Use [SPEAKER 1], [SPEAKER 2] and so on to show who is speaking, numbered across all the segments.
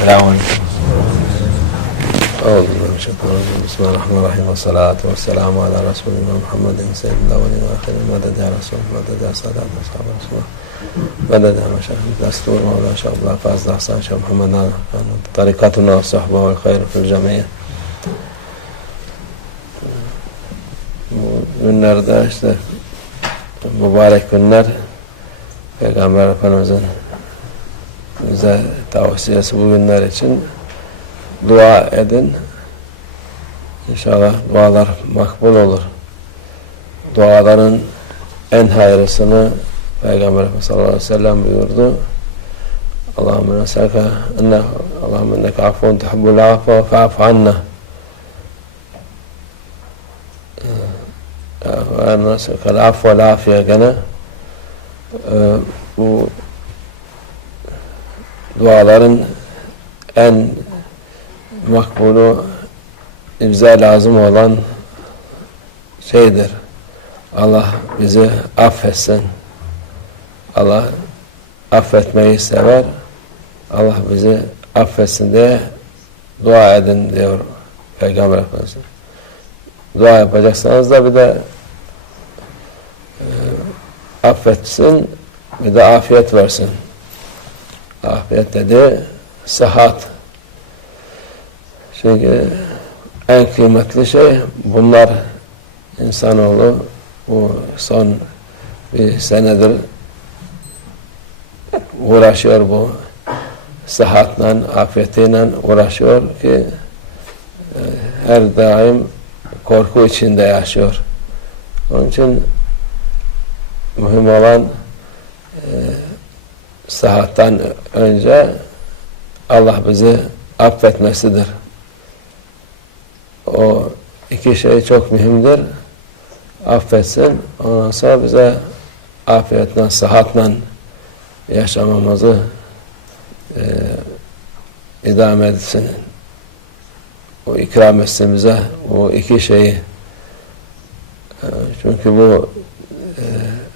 [SPEAKER 1] السلام عليكم.
[SPEAKER 2] أعوذ بالله من الشيطان الرجيم. بسم الله الرحمن الرحيم. والصلاة والسلام على رسولنا محمد سيد الأولين والآخرين مدد يا رسول مدد يا سادات أصحاب رسول. الله مدد يا مشايخ. دستور مولانا شيخ الله. فازل أحسان شيخ محمد. ناظر طريقتنا والصحبة والخير في الجميع. Bu günlerde işte mübarek günler Peygamber Efendimiz'in bize tavsiyesi bu günler için dua edin. İnşallah dualar makbul olur. Duaların en hayırlısını Peygamber Efendimiz sallallahu aleyhi ve sellem buyurdu. Allahümme nesaka enne Allahümme enneke afun tuhibbul afwa fa'fu anna. Ve nesaka afwa vel afiye gene Ee, bu duaların en makbulu bize lazım olan şeydir. Allah bizi affetsin. Allah affetmeyi sever. Allah bizi affetsin diye dua edin diyor Peygamber Efendimiz. Dua yapacaksanız da bir de e, affetsin bir de afiyet versin. Afiyet dedi sıhhat. Çünkü en kıymetli şey bunlar insanoğlu bu son bir senedir uğraşıyor bu sıhhatle, afiyetiyle uğraşıyor ki e, her daim korku içinde yaşıyor. Onun için mühim olan e, sıhhattan önce Allah bizi affetmesidir. O iki şey çok mühimdir. Affetsin, ondan sonra bize afiyetle, sıhhatle yaşamamızı e, idame etsin. O ikram etsin bize o iki şeyi. E, çünkü bu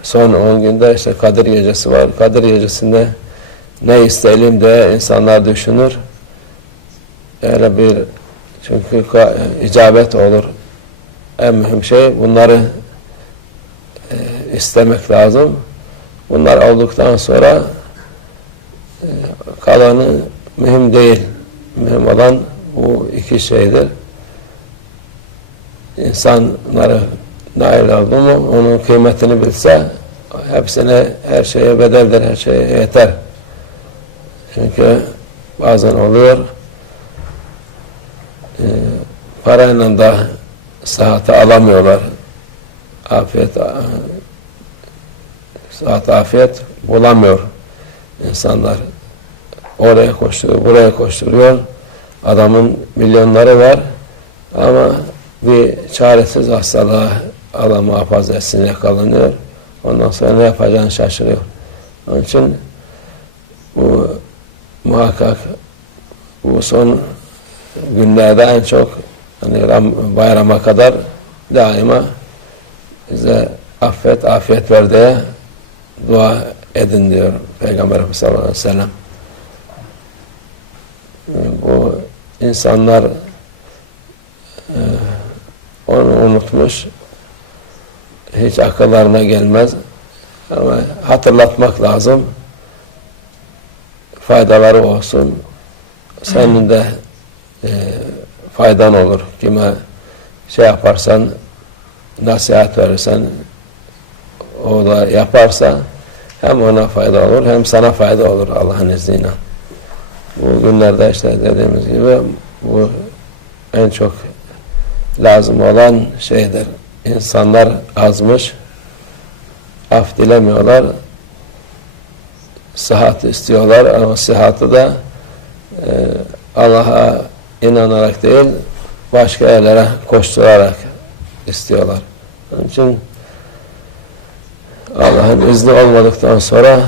[SPEAKER 2] son 10 günde işte Kadir Gecesi var. Kadir Gecesi'nde ne isteyelim diye insanlar düşünür. Öyle bir çünkü icabet olur. En mühim şey bunları e, istemek lazım. Bunlar olduktan sonra e, kalanı mühim değil. Mühim olan bu iki şeydir. İnsanları nail oldu mu onun kıymetini bilse hepsine her şeye bedeldir, her şeye yeter. Çünkü bazen oluyor e, parayla da sıhhati alamıyorlar. Afiyet sıhhat afiyet bulamıyor insanlar. Oraya koşturuyor, buraya koşturuyor. Adamın milyonları var ama bir çaresiz hastalığa Allah muhafaza etsin yakalanıyor. Ondan sonra ne yapacağını şaşırıyor. Onun için bu muhakkak bu son günlerde en çok hani bayrama kadar daima bize affet, afiyet ver diye dua edin diyor Peygamber sallallahu aleyhi ve sellem. Bu insanlar e, onu unutmuş hiç akıllarına gelmez. Ama hatırlatmak lazım. Faydaları olsun. Senin de e, faydan olur. Kime şey yaparsan nasihat verirsen o da yaparsa hem ona fayda olur hem sana fayda olur Allah'ın izniyle. Bu günlerde işte dediğimiz gibi bu en çok lazım olan şeydir. İnsanlar azmış, af dilemiyorlar, sıhhat istiyorlar ama sıhhatı da e, Allah'a inanarak değil, başka yerlere koşturarak istiyorlar. Onun için Allah'ın izni olmadıktan sonra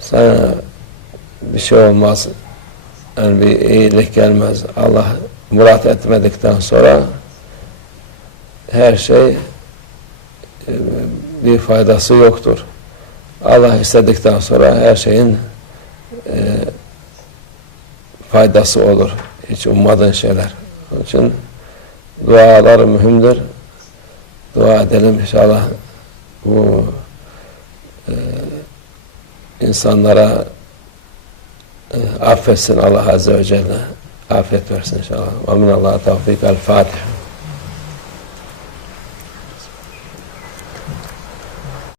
[SPEAKER 2] sana bir şey olmaz. Yani bir iyilik gelmez. Allah murat etmedikten sonra her şey e, bir faydası yoktur. Allah istedikten sonra her şeyin e, faydası olur. Hiç ummadığın şeyler. Onun için dualar mühimdir. Dua edelim inşallah bu e, insanlara affetsin Allah Azze ve Celle. Afiyet versin inşallah. Ve minallah tevfik. El Fatiha.